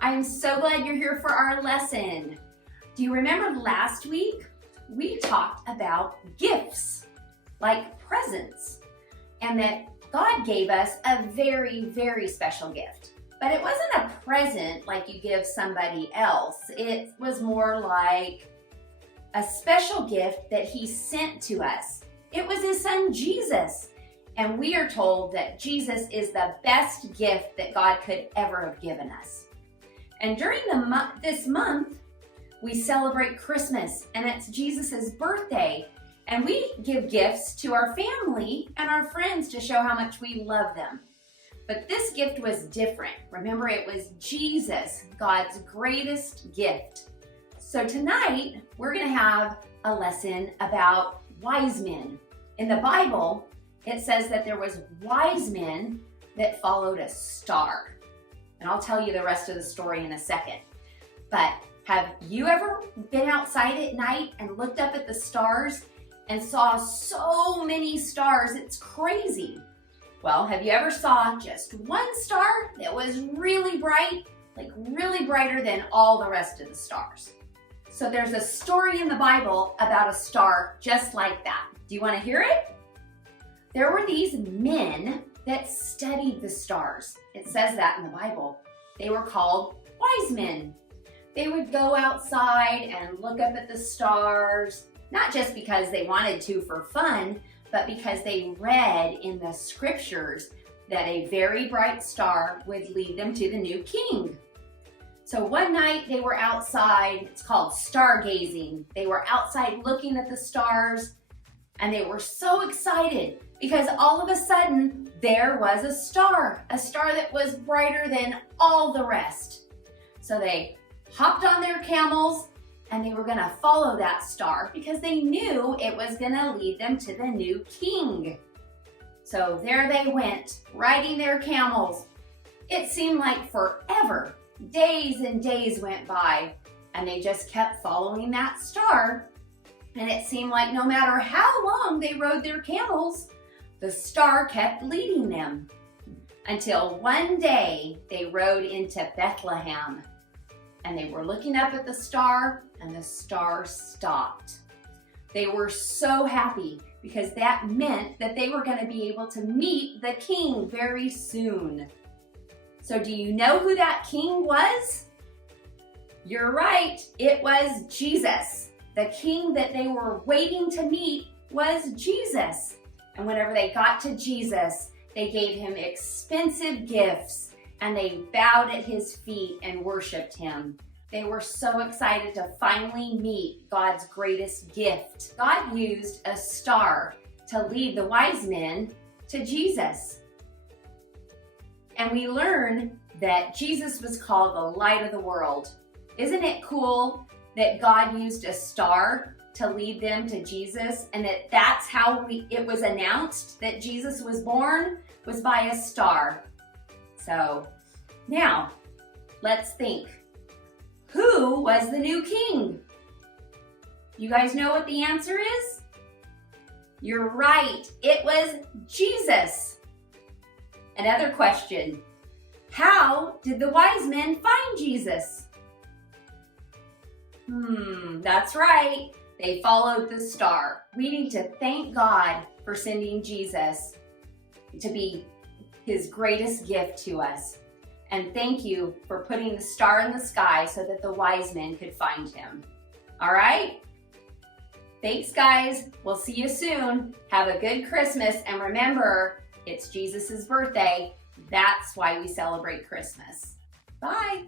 I'm so glad you're here for our lesson. Do you remember last week? We talked about gifts, like presents, and that God gave us a very, very special gift. But it wasn't a present like you give somebody else. It was more like a special gift that He sent to us. It was His Son, Jesus. And we are told that Jesus is the best gift that God could ever have given us. And during this month, we celebrate Christmas, and it's Jesus' birthday. And we give gifts to our family and our friends to show how much we love them. But this gift was different. Remember, it was Jesus, God's greatest gift. So tonight, we're going to have a lesson about wise men. In the Bible, it says that there was wise men that followed a star. And I'll tell you the rest of the story in a second. But have you ever been outside at night and looked up at the stars and saw so many stars? It's crazy. Well, have you ever saw just one star that was really bright, like really brighter than all the rest of the stars? So there's a story in the Bible about a star just like that. Do you want to hear it? There were these men that studied the stars. It says that in the Bible. They were called wise men. They would go outside and look up at the stars, not just because they wanted to for fun, but because they read in the scriptures that a very bright star would lead them to the new king. So one night they were outside, it's called stargazing. They were outside looking at the stars, and they were so excited because all of a sudden there was a star that was brighter than all the rest. So they hopped on their camels and they were going to follow that star because they knew it was going to lead them to the new king. So there they went, riding their camels. It seemed like forever. Days and days went by, and they just kept following that star. And it seemed like no matter how long they rode their camels, the star kept leading them. Until one day they rode into Bethlehem. And they were looking up at the star, and the star stopped. They were so happy because that meant that they were going to be able to meet the king very soon. So do you know who that king was? You're right, it was Jesus. The king that they were waiting to meet was Jesus. And whenever they got to Jesus, they gave him expensive gifts and they bowed at his feet and worshiped him. They were so excited to finally meet God's greatest gift. God used a star to lead the wise men to Jesus. And we learn that Jesus was called the light of the world. Isn't it cool that God used a star to lead them to Jesus, and that's how it was announced that Jesus was born, was by a star. So now let's think. Who was the new king? You guys know what the answer is? You're right, it was Jesus. Another question. How did the wise men find Jesus? That's right. They followed the star. We need to thank God for sending Jesus to be His greatest gift to us. And thank you for putting the star in the sky so that the wise men could find Him. All right? Thanks, guys. We'll see you soon. Have a good Christmas. And remember, it's Jesus' birthday. That's why we celebrate Christmas. Bye.